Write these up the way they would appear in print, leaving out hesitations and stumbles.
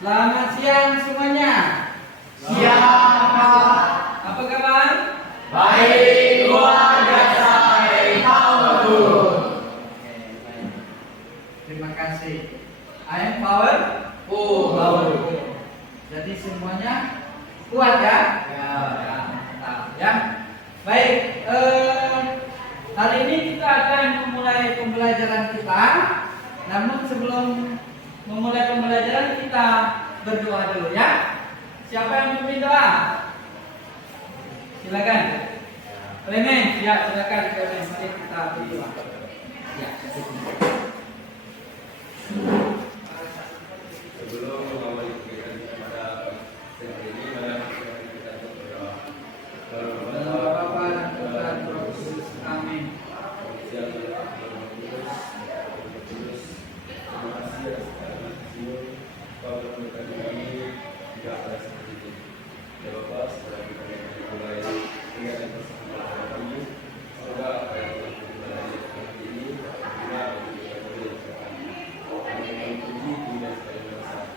Selamat siang semuanya. Siang, Pak. Apa kabar? Baik, luar biasa. How good? Oke, baik. Terima kasih. I am powerful. Jadi semuanya kuat ya? Ya. Ya, mantap ya. Baik, hari ini kita akan memulai pembelajaran kita. Namun sebelum memulai pembelajaran kita berdoa dulu ya. Siapa yang memimpin doa? Silakan. Clement, ya silakan Clement. Mari kita berdoa. Ya. Sebelum mengawali kegiatan pada siang ini, mari kita berdoa. Bapa dan Putra dan Roh Kudus. Amin. Terima kasih atas segala kasih-Mu. Kau telah memberkati kami tidak ada seperti ini. Ya Bapa, setelah kita mulai kegiatan bersama kami, semoga apa yang telah kita pelajari hari ini benar bagi kita semua. Kami puji Tuhan sekali lagi.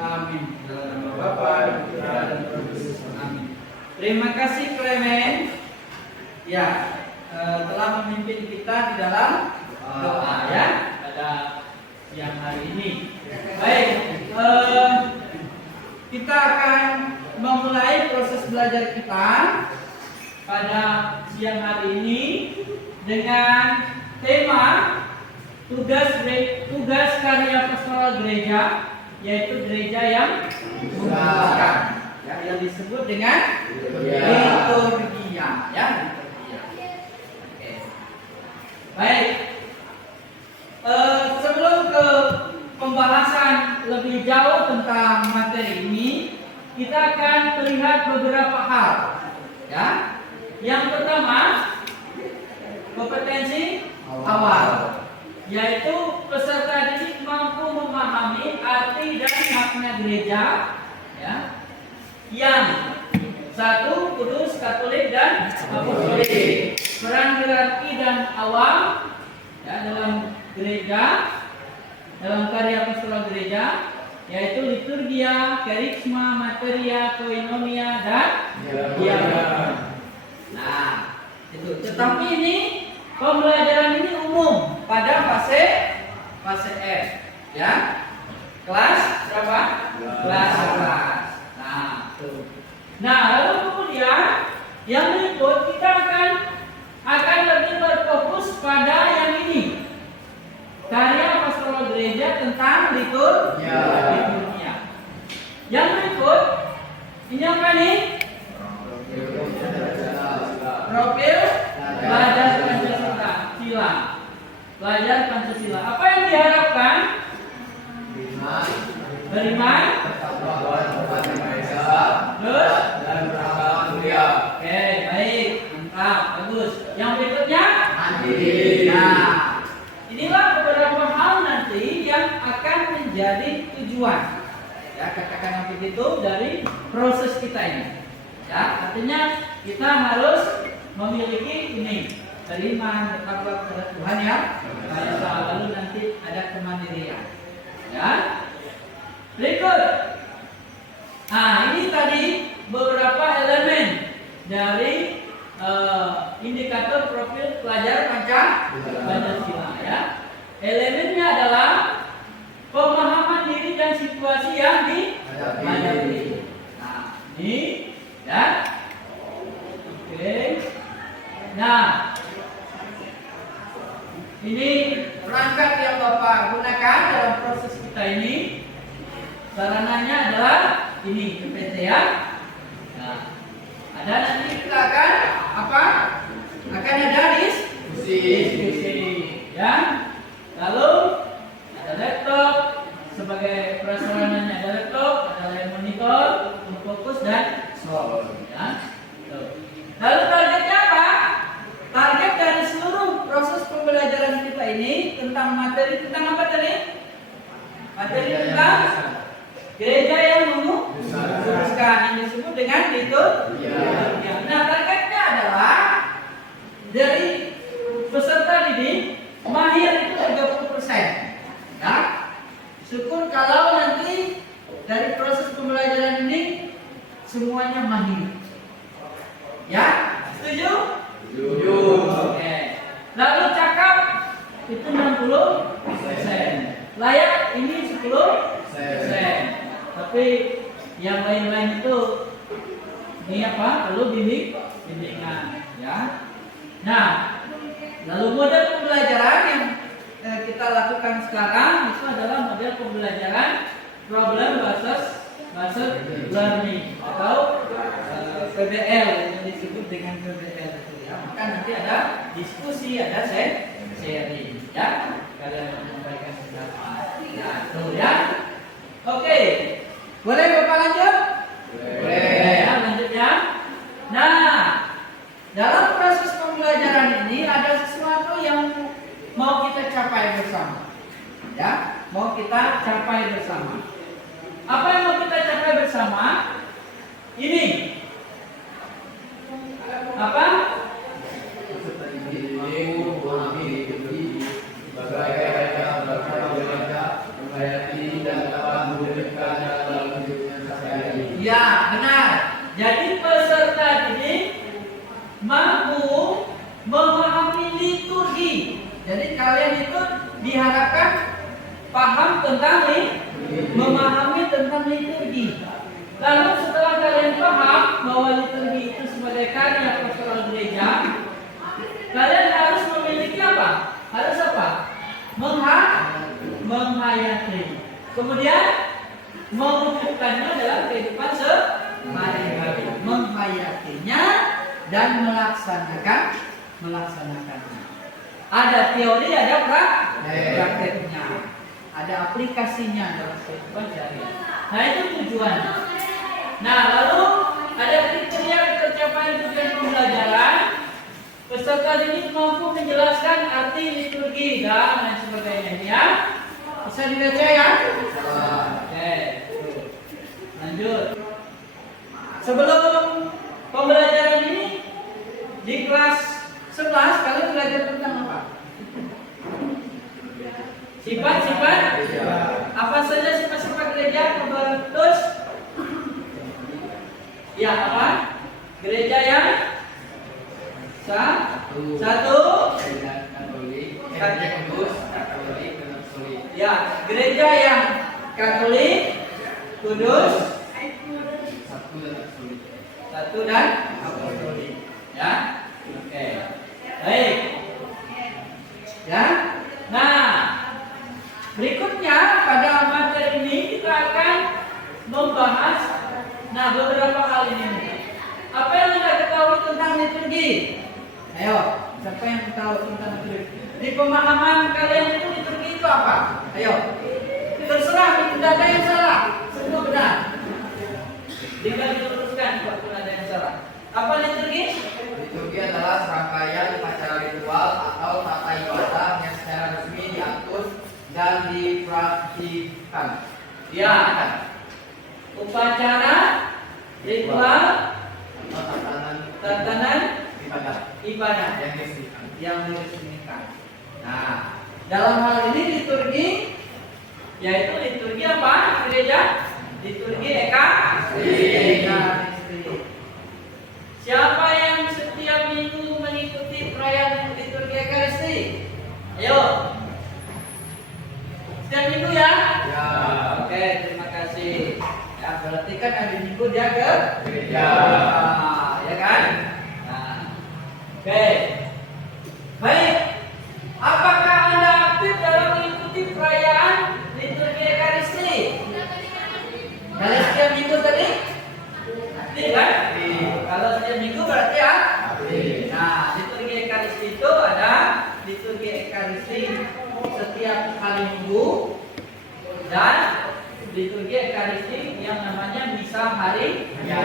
Amin. Dalam nama Bapa dan Putra dan Roh Kudus. Amin. Terima kasih Clement. Ya, telah memimpin kita di dalam doa ya pada siang hari ini. Baik, kita akan memulai proses belajar kita pada siang hari ini dengan tema tugas karya pastoral gereja, yaitu gereja yang membesarkan, ya, yang disebut dengan liturgia, ya, liturgia. Oke. Baik. Sebelum ke pembahasan lebih jauh tentang materi ini, kita akan melihat beberapa hal. Ya, yang pertama kompetensi awal, yaitu peserta didik mampu memahami arti dan makna gereja, ya, yang satu, kudus, katolik dan apostolik, peran hierarki dan awam, ya, dalam gereja, dalam karya pastoral gereja, yaitu liturgia, karisma, materia, koinonia, dan dialog. Nah, itu. Tetapi ini pembelajaran ini umum pada fase F, ya. Kelas berapa? Kelas 11. Nah, tuh. Nah, lalu kemudian yang berikut kita akan lebih berfokus pada yang ini. Karya pastoral gereja tentang liturgia. Yang berikut ini apa nih? Profil belajar Pancasila. Belajar Pancasila. Apa yang diharapkan? Beriman. Terus? Oke, baik, mantap, bagus. Yang berikutnya? Nah, inilah beberapa hal nanti yang akan menjadi tujuan. Ya, katakan apa itu dari proses kita ini. Ya, artinya kita harus memiliki ini beriman, bertakwa kepada Tuhan ya. Lalu nanti ada kemandirian. Ya. Berikut. Nah, ini tadi beberapa elemen dari indikator profil pelajar Pancasila ya. Elemennya adalah pemahaman diri dan situasi yang dihadapi. Nah, ini ya. Oke. Nah, ini perangkat yang Bapak gunakan dalam proses kita ini. Sarananya adalah ini PPT ya. Nah, ada nanti kita akan apa? Akan ada diskusi ya. Lalu ada laptop sebagai prasarananya, ada laptop, ada layar monitor untuk fokus dan soal ya. Lalu targetnya apa? Target dari seluruh proses pembelajaran kita ini tentang materi tentang apa tadi? Materi tentang gereja yang memutuskan, yang disebut dengan liturgia. Nah, targetnya adalah dari peserta didik mahir itu 30%. Ya. Syukur kalau nanti dari semuanya mahir. Ya, setuju? Setuju. Oke. Lalu cakap itu 60%. Layak ini 10%. Tapi yang lain-lain itu ini apa? Perlu bimbingan, ya. Nah, lalu model pembelajaran yang kita lakukan sekarang itu adalah model pembelajaran problem versus learning atau PBL yang disebut dengan PBL itu ya. Maka nanti ada diskusi, ada sharing, ya. Kalian menyampaikan pendapat. Ya, tuh ya. Oke. Boleh Bapak lanjut? Boleh. Ya, lanjut ya. Nah, dalam proses pembelajaran ini ada sesuatu yang mau kita capai bersama. Ya, mau kita capai bersama. Apa yang mau kita capai bersama? Ini. Apa? Ya, benar. Jadi peserta ini mampu memahami liturgi. Jadi kalian itu diharapkan paham tentang memahami tentang liturgi. Lalu setelah kalian paham bahwa liturgi itu sebagai karya pastoral gereja, kalian harus memiliki apa? Harus apa? Menghayati. Kemudian mewujudkannya dalam kehidupan sehari-hari. Menghayatinya dan melaksanakannya. Ada teori, ada prakteknya, ada aplikasinya dalam kehidupan sehari-hari. Nah, itu tujuannya. Nah, lalu ada kriteria tercapaian tujuan pembelajaran. Peserta didik mampu menjelaskan arti liturgi dan lain sebagainya, ya. Bisa dibaca ya? Oke. Lanjut. Sebelum pembelajaran ini di kelas 11 kalian belajar tentang apa? Sifat-sifat? Apa saja sifat-sifat gereja? Terus? Ya, apa? Gereja yang satu. Ya, gereja yang Katolik, kudus, satu dan apostolik. Ya, oke. Baik. Ya. Nah, berikutnya pada materi ini kita akan membahas beberapa hal ini. Apa yang Anda ketahui tentang liturgi? Ayo, siapa yang tahu tentang liturgi? Di pemahaman kalian itu liturgi itu apa? Ayo. Terserah, tidak ada yang salah. Semua benar. Tinggal diluruskan kalau ada yang salah. Apa liturgi? Liturgi adalah serangkaian upacara ritual atau tata ibadah yang secara resmi diatur dan dipraktikkan. Ya. Upacara, ritual, tatanan ibadah yang diresmikan. Nah, dalam hal ini liturgi, yaitu liturgi apa? Gereja? Liturgi ekaristi. Siapa yang setiap minggu mengikuti perayaan liturgi ekaristi? Ayo. Setiap minggu ya? Ya. Oke, terima kasih. Ya, berarti kan hari minggu dia ke gereja. Ya kan? Nah. Oke. Baik. Apakah Anda aktif dalam mengikuti perayaan liturgi ekaristi? Kalian setiap minggu tadi? Aktif kan? Kalau setiap minggu berarti ya? Nah, liturgi ekaristi itu ada liturgi ekaristi setiap hari minggu dan liturgi ekaristi yang namanya misa harian. Ya?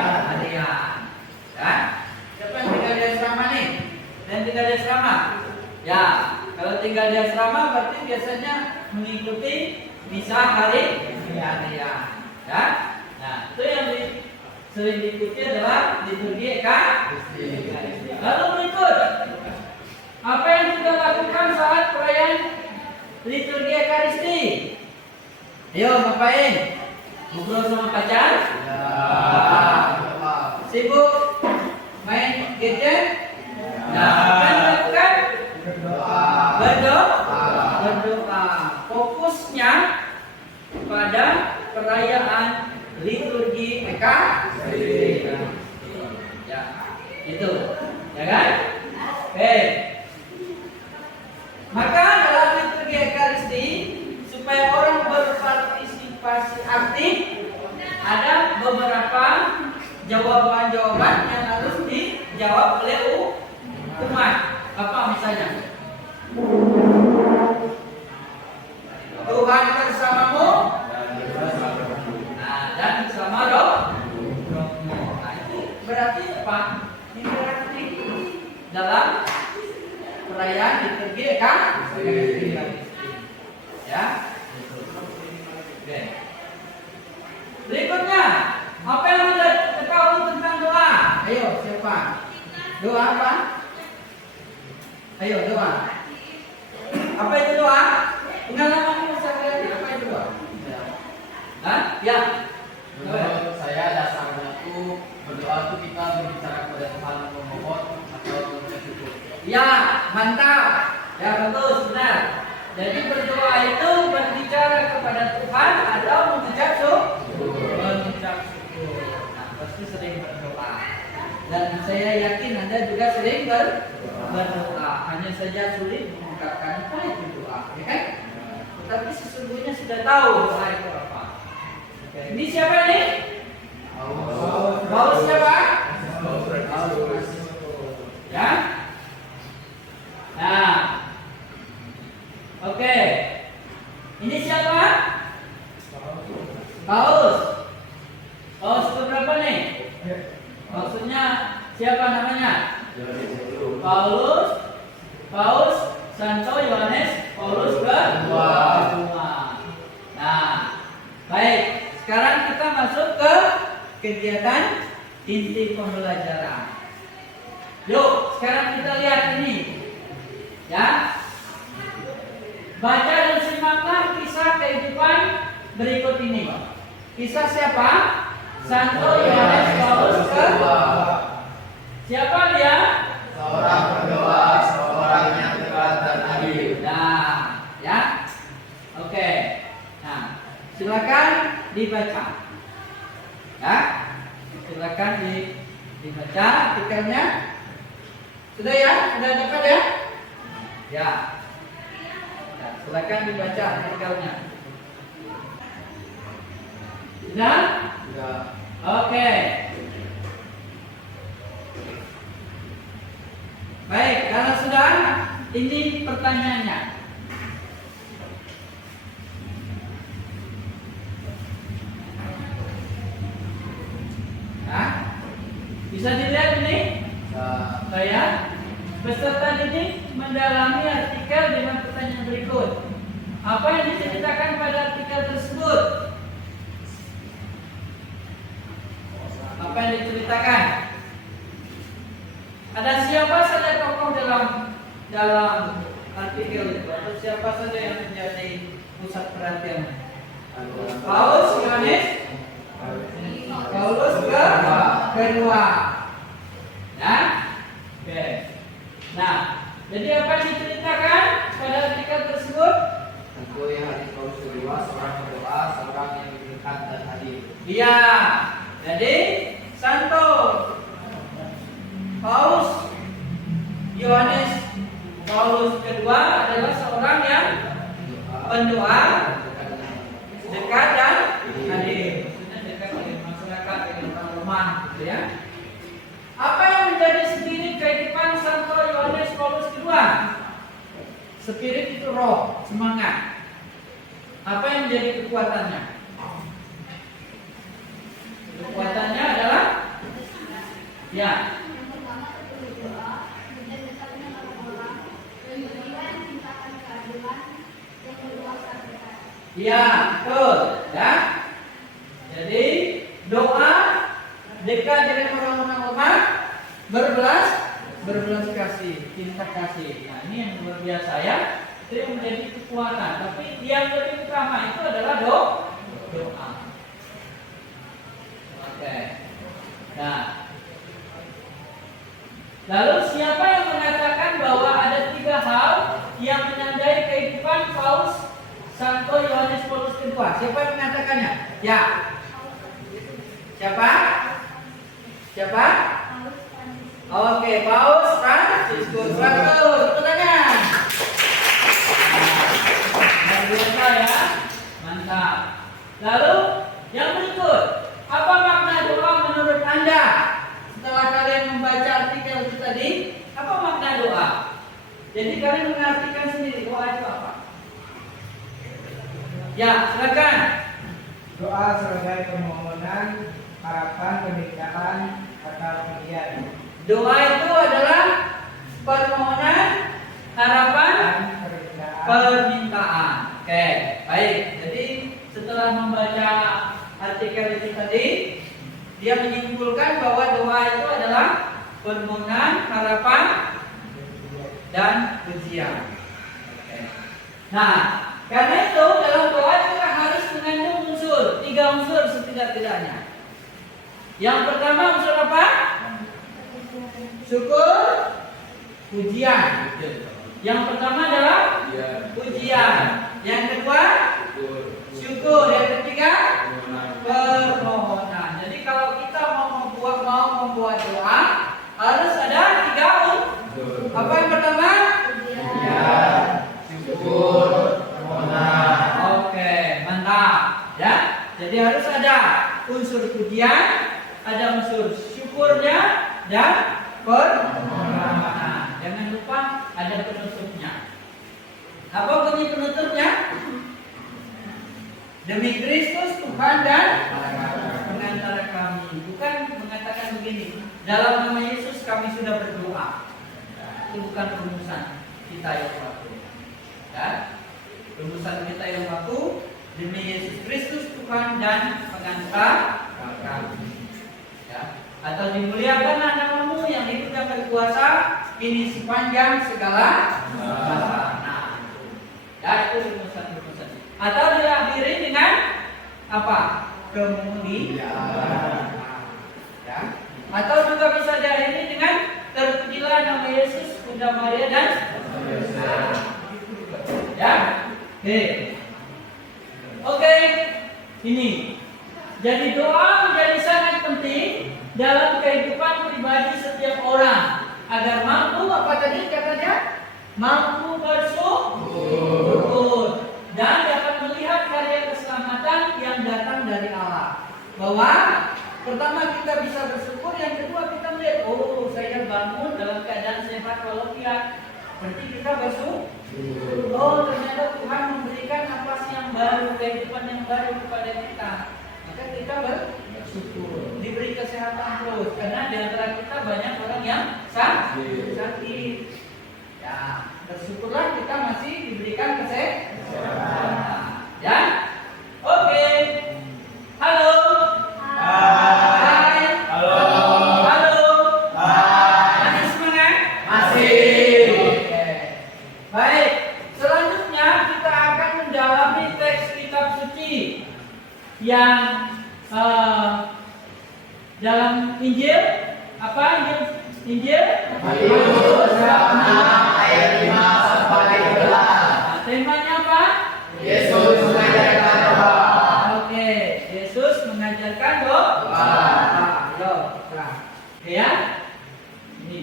Siapa yang tinggal di asrama nih? Dan tinggal di asrama? Ya, kalau tinggal di asrama berarti biasanya mengikuti misa harian. Ya? Nah, itu yang sering diikuti adalah liturgi ekaristi. Lalu berikut, apa yang kita lakukan saat perayaan liturgi ekaristi? Ayo ngapain? Ngobrol sama pacar? Main gadget? Nah, apa yang dilakukan? Berdoa. Fokusnya pada perayaan liturgi Ekaristi. Ya, itu, ya kan? Oke. Maka dalam liturgi Ekaristi, supaya orang berpartisipasi aktif, ada beberapa jawaban-jawaban yang harus dijawab oleh umat. Apa misalnya? Tuhan bersamamu. Nah, dan bersama rohmu. Nah, itu berarti apa? Interaktif dalam perayaan liturgi Ekaristi. Ya. Oke. Berikutnya, apa yang Anda ketahui tentang doa? Ayo, siapa? Doa apa? Ayo, doa. Apa itu doa? Pengalaman sehari-hari, apa itu doa? Hah? Ya. Menurut saya dasarnya itu berdoa itu kita berbicara kepada Tuhan, memohon atau bersyukur. Ya, mantap. Ya, betul, benar. Jadi berdoa itu berbicara kepada Tuhan atau mengucap syukur. Nah, pasti sering berdoa. Dan saya yakin Anda juga sering berdoa. Hanya saja sulit mengungkapkan apa itu doa, ya kan? Tetapi sesungguhnya sudah tahu doa itu apa. Oke. Ini siapa nih? Paulus siapa? Paulus. Ya. Nah. Oke. Ini siapa? Paulus. Paulus itu berapa nih? Maksudnya siapa namanya? Paulus, Santo Yohanes, Paulus kedua. Nah, baik. Sekarang kita masuk ke kegiatan inti pembelajaran. Yuk, sekarang kita lihat ini. Ya. Baca dan simaklah kisah kehidupan berikut ini. Kisah siapa? Santo Yohanes Paulus kedua. Siapa dia? Seorang berdoa, seorang yang tegar dan adil. Nah, ya. Oke. Nah, silakan dibaca. Ya. Silakan dibaca artikelnya. Sudah ya? Sudah dapat ya? Ya. Nah, silakan dibaca artikelnya. Sudah? Ya. Oke. Baik, kalau sudah, ini pertanyaannya. Nah, bisa dilihat ini? Saya peserta didik mendalami artikel dengan pertanyaan berikut. Apa yang diceritakan pada artikel tersebut? Apa yang diceritakan? Ada siapa saja tokoh dalam artikel itu? Atau siapa saja yang menjadi pusat perhatian? Paulus, Yohanes, Paulus kedua. Ya, oke. Nah, jadi apa yang diceritakan pada artikel tersebut? Tentu Yohanes Paulus kedua, seorang berdoa, seorang yang dekat dan adil. Iya. Jadi Santo Paulus Yohanes Paulus kedua adalah seorang yang pendoa, dekat dan adil. Maksudnya dekat dengan masyarakat, dengan orang lemah, gitu ya. Apa yang menjadi spirit kehidupan Santo Yohanes Paulus kedua? Spirit itu roh, semangat. Apa yang menjadi kekuatannya? Kekuatannya adalah ya. Ya, betul, ya. Jadi doa dekat dengan orang-orang lemah, berbelas kasih, cinta kasih. Nah, ini yang luar biasa ya. Itu yang menjadi kekuatan. Tapi yang lebih utama itu adalah doa. Oke. Nah, siapa yang mengatakan bahwa ada 3 hal yang menandai kehidupan Paus Santo Yohanes Paulus kedua? Siapa yang mengatakannya? Ya. Siapa? Siapa? Oke, Paus Franciscus. Bagus, tepuk tangan. Luar biasa ya. Mantap. Lalu yang berikut, apa makna doa menurut Anda? Setelah kalian membaca artikel itu tadi, apa makna doa? Jadi kalian mengartikan sendiri doa itu apa? Ya, silakan. Doa sebagai permohonan, harapan, pernikahan, atau pilihan. Doa itu adalah permohonan, harapan, Dan pernikahan. permintaan. Oke, baik. Jadi setelah membaca artikel itu tadi, dia menyimpulkan bahwa doa itu adalah permohonan, harapan, dan pujian. Oke. Nah, karena itu dalam doa juga harus mengandung unsur, 3 unsur setidak-tidaknya. Yang pertama unsur apa? Syukur, pujian. Yang pertama adalah pujian. Yang kedua syukur. Yang ketiga permohonan. Jadi kalau kita mau membuat doa harus ada 3 unsur. Apa yang pertama? Syukur, permohonan. Oke, mantap. Ya. Jadi harus ada unsur pujian, ada unsur syukurnya, dan permohonan. Jangan lupa ada penutupnya. Apa bunyi penutupnya? Demi Kristus Tuhan dan pengantara kami. Bukan mengatakan begini, dalam nama Yesus kami sudah berdoa. Itu bukan rumusan kita yang waktu. Ya? Rumusan kita yang waktu, demi Yesus Kristus Tuhan dan pengantara kami. Ya? Atau dimuliakan namamu yang hidup dan berkuasa ini sepanjang segala masa. Nah, ya itu rumusan-rumusan. Atau diakhiri dengan apa? Kemuliaan. Ya. Atau juga bisa diakhiri dengan terpujilah nama Yesus, Bunda Maria dan ya. Oke. Ini. Jadi doa menjadi sangat penting dalam kehidupan pribadi setiap orang agar mampu apa tadi katanya? Mampu bersyukur dan dapat melihat karya keselamatan yang datang dari Allah. Bahwa pertama kita bisa bersyukur, yang kedua kita melihat, oh saya bangun dalam keadaan sehat walafiat. Berarti kita bersyukur. Oh ternyata Tuhan memberikan napas yang baru, kehidupan yang baru kepada kita. Maka kita bersyukur, diberi kesehatan terus. Karena di antara kita banyak orang yang sakit. Ya, bersyukurlah kita masih diberikan kesehatan. Ya, oke. Halo. Hai. Halo. Halo. Hai. Masih semangat? Masih. Oke. Baik. Selanjutnya kita akan mendalami teks kitab suci yang dalam Injil apa Injil Matius bab 6 ayat 5 sampai 11. Nah, temanya apa? Yesus mengajarkan doa. Oke, Yesus mengajarkan doa. Ayo, nah, oke ya. Ini.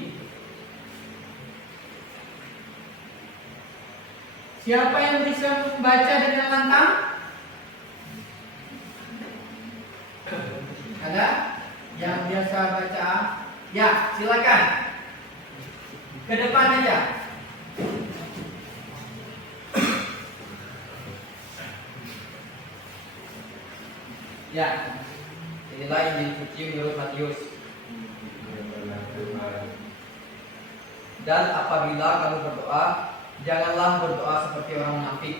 Siapa yang bisa membaca dengan lantang? Ada? Yang biasa baca? Ya, silakan. Ke depan aja. Ya. Inilah Injil suci menurut Matius. Dan apabila kamu berdoa, janganlah berdoa seperti orang munafik.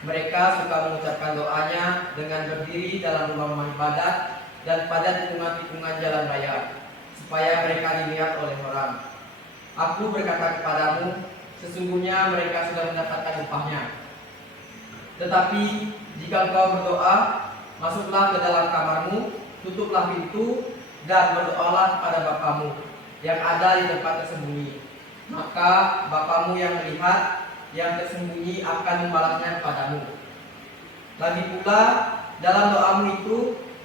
Mereka suka mengucapkan doanya dengan berdiri dalam rumah-rumah ibadat dan pada tikungan-tikungan jalan raya, supaya mereka dilihat oleh orang. Aku berkata kepadamu, sesungguhnya mereka sudah mendapatkan upahnya. Tetapi jika engkau berdoa, masuklah ke dalam kamarmu, tutuplah pintu, dan berdoalah kepada Bapamu yang ada di tempat tersembunyi. Maka Bapamu yang melihat yang tersembunyi akan membalasnya kepadamu. Lagi pula, dalam doamu itu,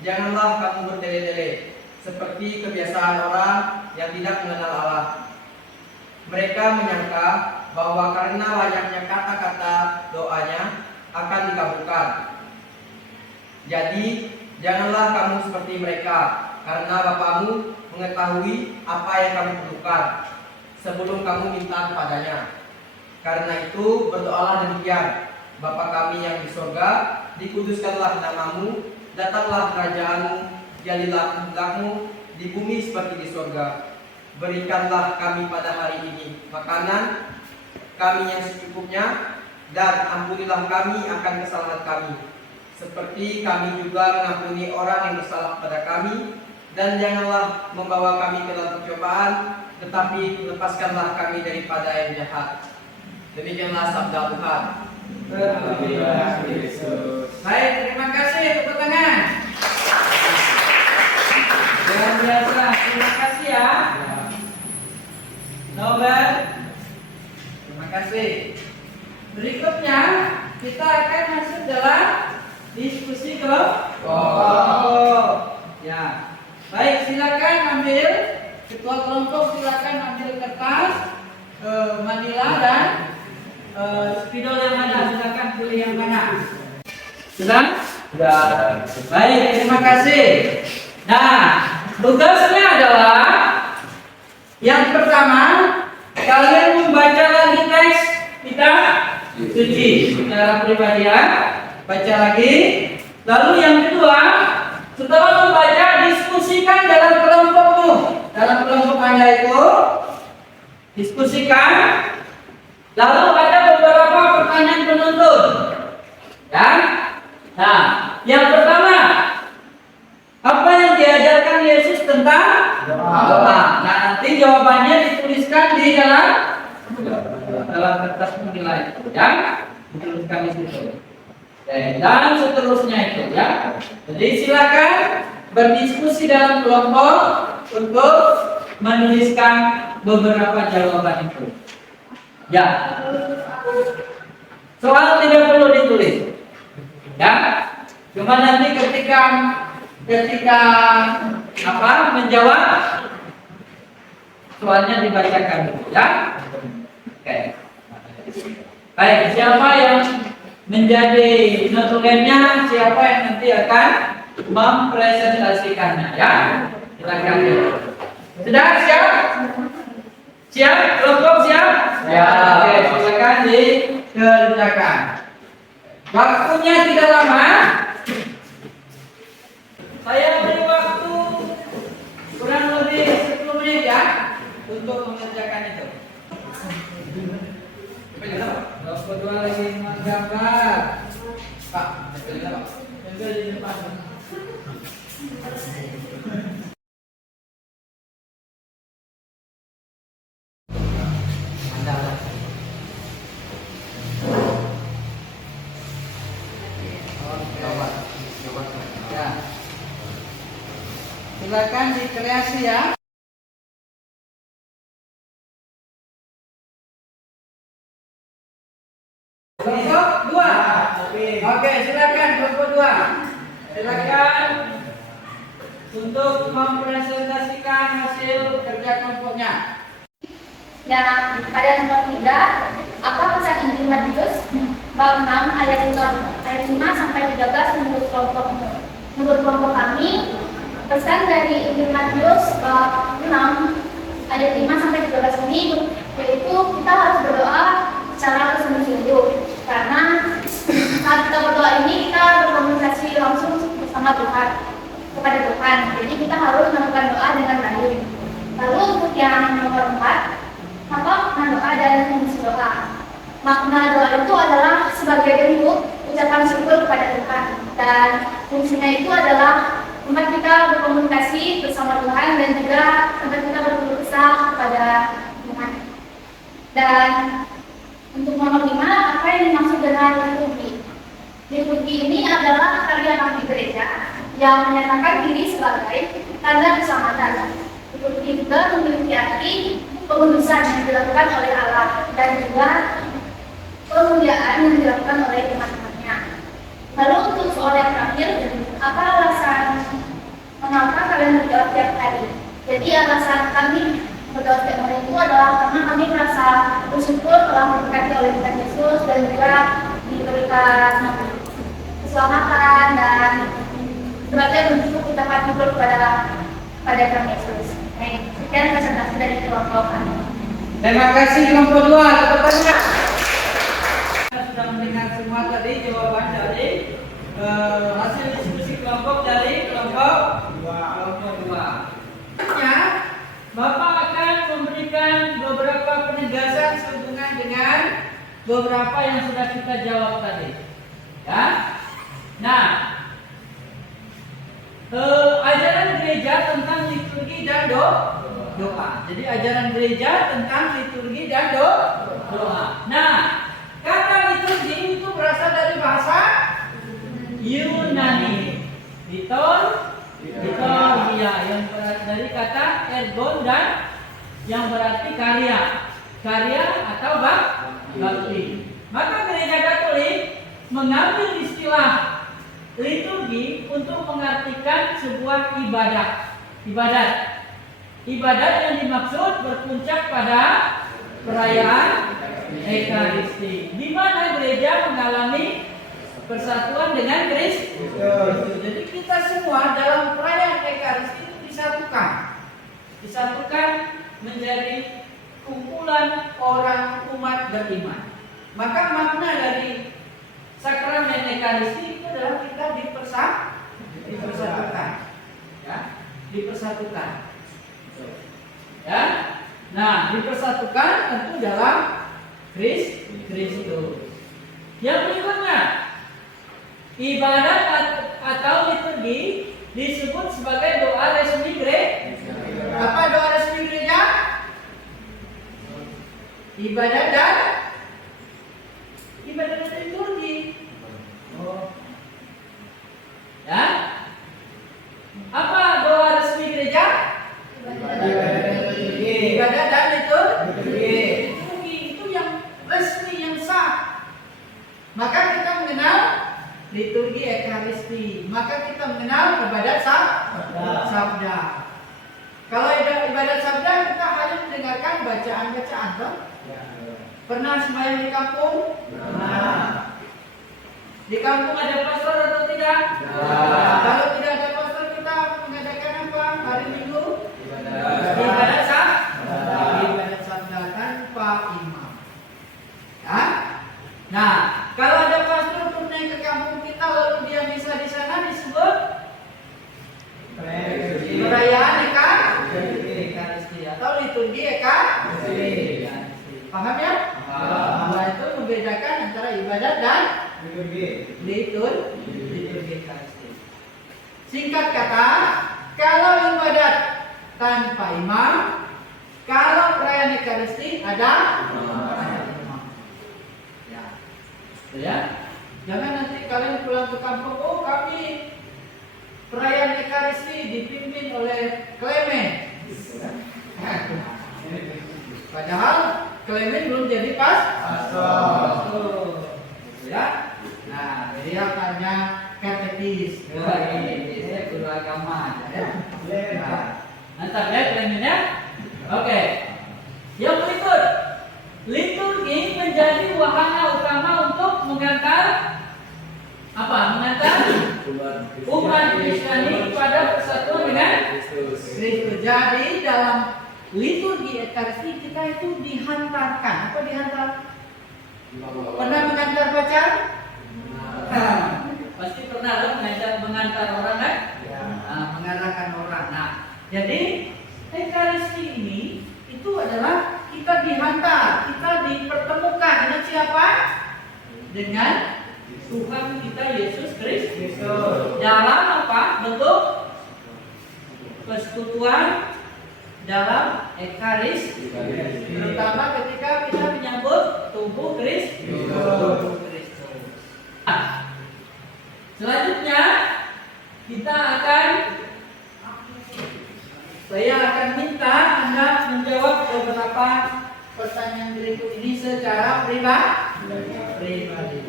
janganlah kamu bertele-tele, seperti kebiasaan orang yang tidak mengenal Allah. Mereka menyangka bahwa karena banyaknya kata-kata doanya akan dikabulkan. Jadi, janganlah kamu seperti mereka, karena Bapamu mengetahui apa yang kamu perlukan sebelum kamu minta kepadanya. Karena itu, berdoalah demikian: Bapa kami yang di sorga, dikuduskanlah namamu, datanglah kerajaanmu, jadilah kehendakmu di bumi seperti di sorga. Berikanlah kami pada hari ini makanan kami yang secukupnya, dan ampunilah kami akan kesalahan kami, seperti kami juga mengampuni orang yang bersalah kepada kami. Dan janganlah membawa kami ke dalam percobaan, tetapi lepaskanlah kami daripada yang jahat. Demikianlah sabda Tuhan. Alhamdulillah Yesus. Baik, terima kasih, tepuk tangan. Luar biasa, terima kasih ya. Novel, terima kasih. Berikutnya kita akan masuk dalam diskusi kelompok. Ya, baik, silakan ambil ketua kelompok, silakan ambil kertas, manila dan spidol yang ada, silakan pilih yang mana. Sudah? Sudah. Baik, terima kasih. Nah, tugasnya adalah yang pertama, kalian membaca lagi teks kita suci secara pribadi ya. Baca lagi. Lalu yang kedua, setelah membaca, diskusikan dalam kelompokmu. Dalam kelompok Anda itu diskusikan. Lalu ada beberapa pertanyaan penuntut. Ya. Nah, yang pertama, apa yang diajarkan Yesus tentang doa? Nah, nanti jawabannya dituliskan di dalam kertas penilaian, ya. Dituliskan di situ. Dan seterusnya itu, ya. Jadi silakan berdiskusi dalam kelompok untuk menuliskan beberapa jawaban itu. Ya. Soal tidak perlu ditulis. Ya. Cuma nanti ketika menjawab, soalnya dibacakan dulu, ya. Oke. Baik, siapa yang menjadi notulennya, siapa yang nanti akan mempresentasikannya, ya. Silakan. Sudah siap? Siap? Kelompok siap? Ya. Oke, silakan dikerjakan. Waktunya tidak lama. Saya beri waktu kurang lebih 10 menit ya untuk mengerjakan itu. Kelompok 2 lagi menggambar. Pak, tempel di depan. Ya. Silakan dikreasi ya. Kelompok 2. Oke, silakan kelompok 2. Silakan untuk mempresentasikan hasil kerja kelompoknya. Dan pada nomor 3, apa pesan Injil Matius bab 6 ayat 5 sampai 13 menurut kelompokmu? Menurut kelompok kami, pesan dari Injil Matius bab 6 ayat 5 sampai 13 ini yaitu kita harus berdoa secara sungguh-sungguh, karena saat kita berdoa ini kita berkomunikasi langsung bersama Tuhan, kepada Tuhan. Jadi kita harus melakukan doa dengan baik. Lalu untuk yang nomor 4, apa makna doa dan fungsi doa? Makna doa itu adalah sebagai bentuk ucapan syukur kepada Tuhan, dan fungsinya itu adalah tempat kita berkomunikasi bersama Tuhan dan juga tempat kita berkeluh kesah kepada Tuhan. Dan untuk nomor 5, apa yang dimaksud dengan liturgi? Liturgi ini adalah karya kami gereja yang menyatakan diri sebagai tanda keselamatan. Liturgi juga memiliki arti pengudusan yang dilakukan oleh Allah dan juga pemuliaan yang dilakukan oleh teman-temannya. Lalu untuk soal yang terakhir, apa alasan mengapa kalian berdoa tiap hari? Jadi alasan kami berdoa tiap hari itu adalah karena kami merasa bersyukur telah diberkati oleh Tuhan Yesus dan juga diberikan keselamatan dan sebagai bentuk kita bersyukur kepada Tuhan Yesus. Baik, sekian presentasi dari kelompok kami. Terima kasih kelompok 2, tepuk tangan. Kita sudah mendengar semua tadi jawaban dari hasil diskusi kelompok dari kelompok 2. Bapak akan memberikan beberapa penegasan sehubungan dengan beberapa yang sudah kita jawab tadi. Ya. Nah, ajaran gereja tentang liturgi dan doa. Jadi ajaran gereja tentang liturgi dan doa. Nah, kata liturgi itu berasal dari bahasa Yunani. Liturgia yang berasal dari kata ergon dan yang berarti karya atau bakti. Maka gereja Katolik mengambil istilah liturgi untuk mengartikan sebuah ibadat yang dimaksud berpuncak pada perayaan Ekaristi, di mana gereja mengalami persatuan dengan Kristus. Jadi kita semua dalam perayaan Ekaristi itu disatukan menjadi kumpulan orang umat beriman. Maka makna dari sakramen Ekaristi itu adalah kita dipersatukan. Ya, dipersatukan. Ya. Nah, dipersatukan tentu dalam Kristus. Yang berikutnya, ibadat atau liturgi disebut sebagai doa resmi gereja. Apa doa resmi gereja? Ibadat dan liturgi. Ya. Apa doa resmi gereja? Ibadat dan liturgi. Itu yang resmi, yang sah. Maka kita mengenal liturgi Ekaristi. Maka kita mengenal ibadat sabda. Kalau ibadat sabda kita hanya mendengarkan bacaan-bacaan, toh? Pernah sembahyang di kampung? Pernah. Di kampung ada pastor atau tidak? Kalau tidak ada pastor, kita mengadakan apa? Hari Minggu? Ibadat sabda tanpa imam. Ya? Nah, kalau ada pastor pun naik ke kampung kita lalu dia bisa di sana disebut perayaan Ekaristi atau liturgi Ekaristi. Paham ya? Bahwa itu membedakan antara ibadat dan liturgi Ekaristi. Singkat kata, kalau ibadat tanpa imam, kalau perayaan Ekaristi ada imam. Ya. Jangan nanti kalian pulang ke kampung, oh kami perayaan Ekaristi dipimpin oleh Klemen. Padahal Klemen belum jadi pastor. Ya. Nah, dia hanya katekis, guru agama. Ya. Mantap ya Klemennya. Oke. Yang berikut, liturgi menjadi wahana utama untuk mengantar apa? Mengantar umat Kristiani pada persatuan dengan Kristus. Jadi dalam liturgi Ekaristi kita itu dihantarkan. Apa dihantar? Pernah mengantar pacar? Pasti pernah loh mengantar orang kan? Mengarahkan orang. Nah, jadi Ekaristi ini itu adalah kita dihantar, kita dipertemukan dengan siapa? Dengan Tuhan kita Yesus Kristus. Dalam apa? Bentuk persekutuan dalam Ekaristi. Terutama ketika kita menyambut tubuh Kristus. Selanjutnya kita akan Saya akan minta Anda menjawab beberapa pertanyaan berikut ini secara pribadi.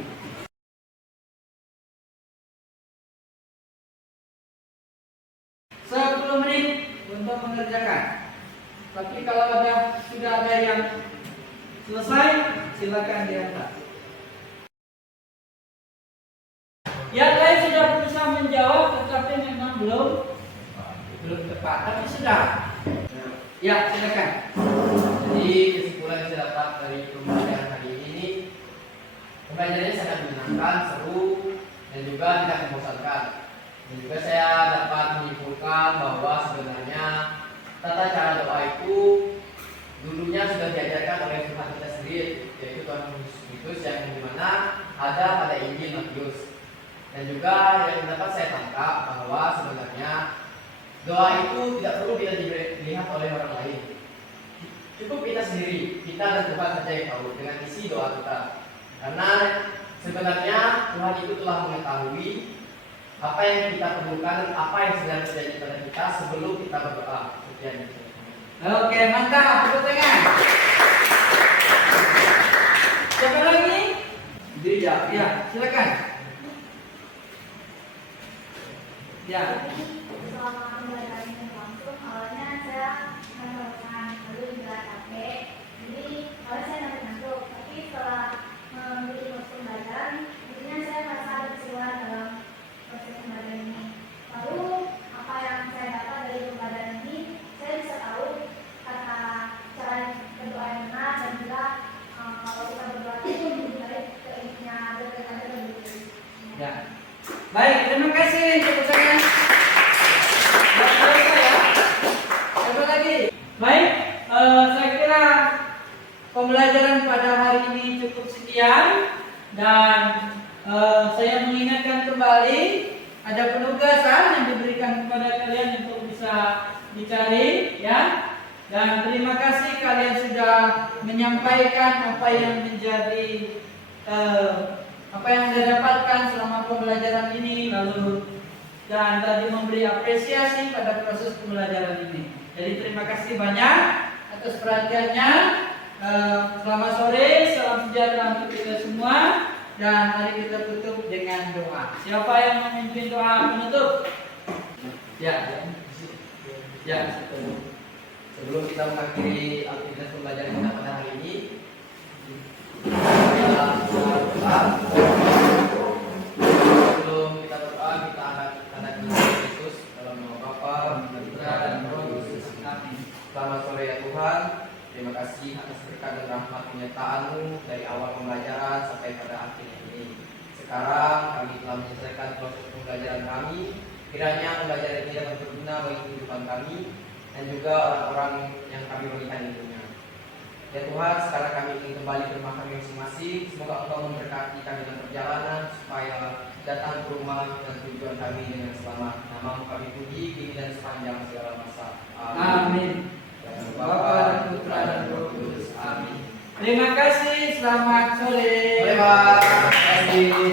10 menit untuk mengerjakan. Tapi kalau sudah ada yang selesai, silakan diangkat. Yang lain sudah berusaha menjawab, tetapi memang belum tepat. Tapi sudah. Ya, silakan. Jadi kesimpulan yang saya dapat dari pembelajaran hari ini, pembelajarannya sangat menyenangkan, seru, dan juga tidak membosankan. Dan juga saya dapat menyimpulkan bahwa sebenarnya tata cara doa itu dulunya sudah diajarkan oleh Tuhan kita sendiri, yaitu Tuhan Yesus Kristus yang dimana ada pada Injil Matius. Dan juga yang dapat saya tangkap bahwa sebenarnya doa itu tidak perlu kita dilihat oleh orang lain. Cukup kita sendiri, kita dan Tuhan saja yang tahu dengan isi doa kita. Karena sebenarnya Tuhan itu telah mengetahui apa yang kita perlukan, apa yang sedang terjadi pada kita sebelum kita berdoa. Sekian. Oke, mantap. Tepuk tangan. Siapa lagi? Jadi Ya, silakan. Ya. Selama pembelajaran ini berlangsung, awalnya saya mengerjakan lalu juga capek. Jadi awalnya saya ngantuk, tapi setelah mengikuti proses pembelajaran, intinya saya merasa ada kesibukan dalam proses pembelajaran ini. Lalu apa yang saya dapat dari pembelajaran ini, saya bisa tahu kata cara berdoa yang benar dan juga kalau kita berdoa itu lebih baik ke intinya daripada lebih. Ya. Baik, terima kasih. Tepuk tangan. Luar biasa ya. Siapa lagi? Baik, saya kira pembelajaran pada hari ini cukup sekian dan saya mengingatkan kembali ada penugasan yang diberikan kepada kalian untuk bisa dicari ya. Dan terima kasih kalian sudah menyampaikan apa yang menjadi apa yang Anda dapatkan selama pembelajaran ini, lalu dan tadi memberi apresiasi pada proses pembelajaran ini. Jadi terima kasih banyak atas perhatiannya. Selamat sore, salam sejahtera untuk kita semua, dan mari kita tutup dengan doa. Siapa yang memimpin doa penutup? Ya. Sebelum kita mengakhiri aktivitas pembelajaran kita pada hari ini, sebelum kita berdoa, kita akan katakan Yesus dalam nama Bapa, Putra, dan Roh Kudus. Amin. Selamat sore ya Tuhan. Terima kasih atas berkat dan rahmat penyertaan-Mu dari awal pembelajaran sampai pada akhirnya ini. Sekarang kami telah menyelesaikan proses pembelajaran kami. Kiranya pembelajaran ini dapat berguna bagi kehidupan kami dan juga orang-orang yang kami berikan ilmunya. Ya Tuhan, sekarang kami ingin kembali ke rumah kami masing-masing. Semoga Engkau memberkati kami dalam perjalanan supaya datang ke rumah dan tujuan kami dengan selamat. Nama-Mu kami puji kini dan sepanjang segala masa. Amin. Bapa dan Putra dan Roh Kudus. Amin. Terima kasih. Selamat sore. Terima kasih.